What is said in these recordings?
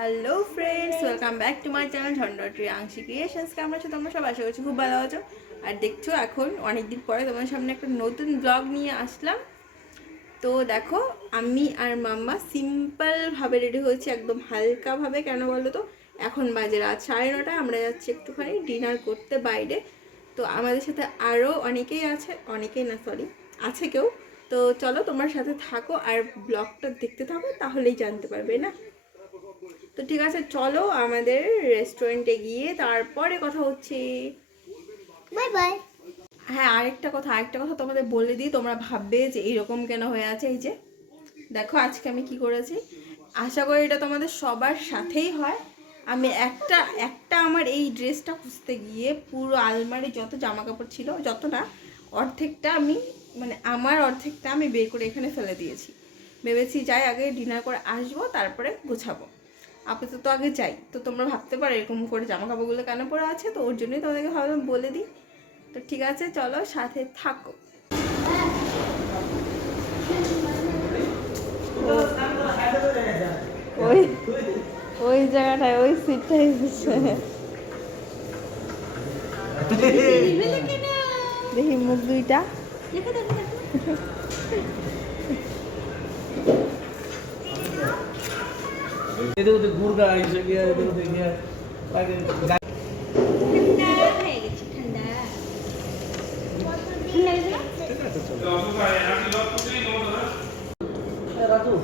Hello friends welcome back to my channel ঝন্ডটি আংশি creations কেমন আছো তোমরা? সব আশা করছি খুব ভালো আছো। আর দেখছ, এখন অনেক দিন পরে তোমাদের সামনে একটা নতুন ব্লগ নিয়ে আসলাম। তো দেখো, আমি আর মাম্মা সিম্পলভাবে রেডি হয়েছি, একদম হালকাভাবে কেন বলো তো? এখন বাজে রাত সাড়ে নটায় আমরা যাচ্ছি একটুখানি ডিনার করতে বাইরে। তো আমাদের সাথে আরও অনেকেই আছে। অনেকেই না সরি আছে কেউ। তো চলো তোমার সাথে থাকো আর ব্লগটা দেখতে থাকো, তাহলেই জানতে পারবে, না? তো ঠিক আছে চলো আমাদের রেস্টুরেন্টে গিয়ে তারপরে কথা হচ্ছে। বাই বাই হ্যাঁ আরেকটা কথা আরেকটা কথা তোমাদের বলে দিই তোমরা ভাববে যে এইরকম কেন হয়ে আছে এই যে। দেখো আজকে আমি কি করেছি? আশা করি এটা তোমাদের সবার সাথেই হয়। আমি একটা একটা আমার এই ড্রেসটা খুঁজতে গিয়ে পুরো আলমারি যত জামা কাপড় ছিল যত না অর্ধেকটা আমি মানে আমার অর্ধেকটা আমি বের করে এখানে ফেলে দিয়েছি। ভেবেছি যাই আগে ডিনার করে আসব তারপরে গোছাবো। আপাতত আগে যাই, তো তোমরা ভাবতে পারো এরকম করে জামা কাপড়গুলো কেন পরে আছে, তো ওর জন্যই তোমাদেরকে ভাবলাম বলে দিই। তো ঠিক আছে, চলো সাথে থাকো। ওই ওই জায়গাটায়, ওই সিটটাই দেখি মুখ দুইটা। এদের মধ্যে গুড়গা এসে গিয়ে এদের মধ্যে গিয়ে রাজু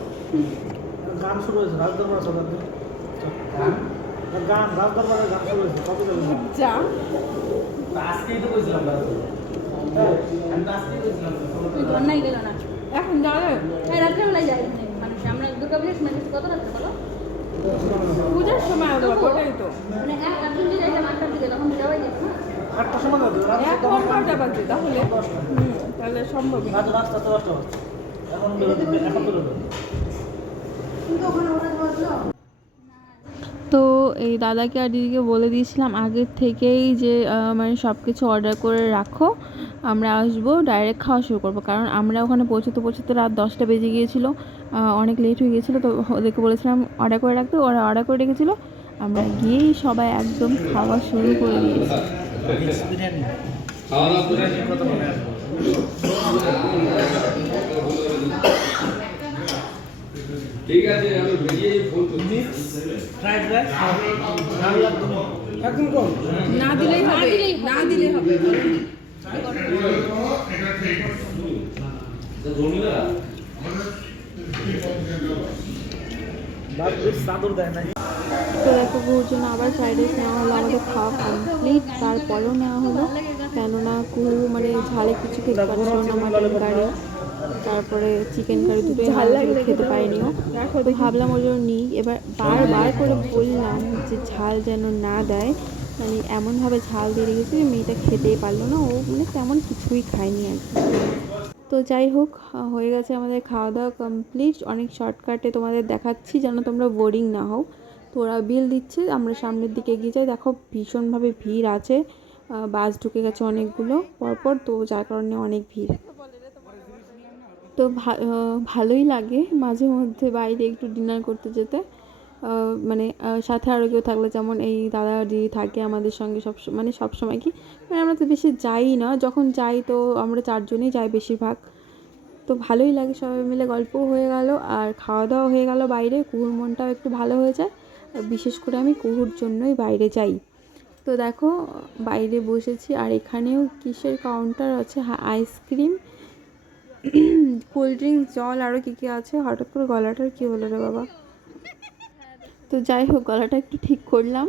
গান শুরু হয়েছে রাজ দরবার আছে গান? রাজ দরবারের গান শুরু হয়েছে কবে যাবে? যা। আজকেই তো কইছিলাম রাজু। হ্যাঁ, এখন যাবে হ্যাঁ রাত্রেবেলায় যাই। মানুষ আমরা দুর্গা পুজোর কত রাত্রে বলো? পূজার সময় ওটা ওটাই তো। মানে আটটার সময় বাজে। তাহলে। তাহলে রাস্তা দশটা। এখন তো এই দাদাকে আর দিদিকে বলে দিয়েছিলাম আগের থেকেই যে মানে সব কিছু অর্ডার করে রাখো। আমরা আসব ডাইরেক্ট খাওয়া শুরু করব। কারণ আমরা ওখানে পৌঁছতে পৌঁছতে রাত দশটা বেজে গিয়েছিল। অনেক লেট হয়ে গিয়েছিল। তো ওদেরকে বলেছিলাম অর্ডার করে রাখতে। ওরা অর্ডার করে রেখেছিলো। আমরা গিয়েই সবাই একদম খাওয়া শুরু করে দিয়েছি। বিরিয়ানি বিরিয়ানি কত আসবে ঠিক আছে আমি বেরিয়ে ফোন করছি। ফ্রাইড রাইস একদম কম না দিলেই হবে। না দিলেই হবে। তো দেখো কুহুর আবার ফ্রাইড রাইস নেওয়া হলো আমাদের খাওয়া কমপ্লিট তারপরেও নেওয়া হলো। কেননা কুহু মানে ঝালে কিছু খেতে পারছিল না মাটন কারি তারপরে চিকেন কারি দুটোই ঝাল লাগে খেতে পারিনি তো ভাবলাম ওর জন্য নিই। এবার বারবার করে বললাম যে ঝাল যেন না দেয়। মানে এমনভাবে ঝাল দিয়ে রেখেছি যে মেয়েটা খেতেই পারল না, ও মানে তেমন কিছুই খায়নি আর কি। তো যাই হোক হয়ে গেছে আমাদের খাওয়া দাওয়া কমপ্লিট অনেক শর্টকাটে তোমাদের দেখাচ্ছি যেন তোমরা বোরিং না হও। তো ওরা বিল দিচ্ছে, আমরা সামনের দিকে এগিয়ে যাই। দেখো ভীষণভাবে ভিড় আছে। বাস ঢুকে গেছে অনেকগুলো। পরপর তো যার কারণে অনেক ভিড়। তো ভালোই লাগে মাঝে মধ্যে বাইরে একটু ডিনার করতে যেতে। মানে সাথে আরও কেউ থাকলে যেমন এই দাদা দিদি থাকে আমাদের সঙ্গে সব মানে সব সময় কি মানে আমরা তো বেশি যাই না। যখন যাই তো আমরা চারজনেই যাই বেশিরভাগ। তো ভালোই লাগে সবাই মিলে গল্পও হয়ে গেল আর খাওয়া দাওয়া হয়ে গেল বাইরে। কুহুর মনটাও একটু ভালো হয়ে যায়। আর বিশেষ করে আমি কুহুর জন্যই বাইরে যাই। তো দেখো, বাইরে বসেছি আর এখানেও কিসের কাউন্টার আছে? আইসক্রিম কোল্ড ড্রিঙ্কস জল আরও কী কী আছে? হঠাৎ করে গলাটার কী হলো রে বাবা? তো যাই হোক, গলাটা একটু ঠিক করলাম।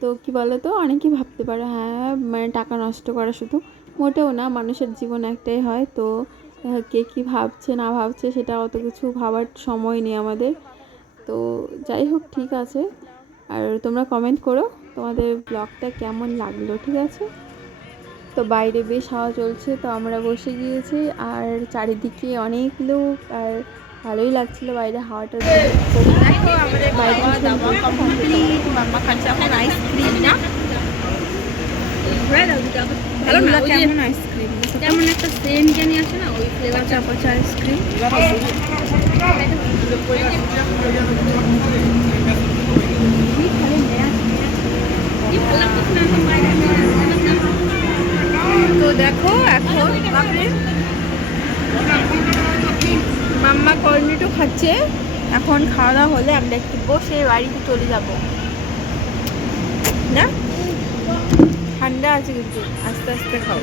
তো কি বলো তো অনেকেই ভাবতে পারে হ্যাঁ মানে টাকা নষ্ট করা শুধু মোটেও না, মানুষের জীবন একটাই হয়। তো কে কী ভাবছে, না ভাবছে, সেটা অত কিছু ভাবার সময় নেই আমাদের। তো যাই হোক, ঠিক আছে। আর তোমরা কমেন্ট করো, তোমাদের ব্লগটা কেমন লাগল, ঠিক আছে? তো বাইরে বেশ হাওয়া চলছে, তো আমরা বসে গিয়েছি, আর চারিদিকে অনেক লোক, আর ভালোই লাগছিল বাইরে হাওয়াটা এখন আইসক্রিম একটা আছে না আইসক্রিম তো দেখো এখন মাম্মা কর্নিটো খাচ্ছে। এখন খাওয়া দাওয়া হলে আমরা একটু বসে বাড়িতে চলে যাব। না? ঠান্ডা আছে কিন্তু, আস্তে আস্তে খাও।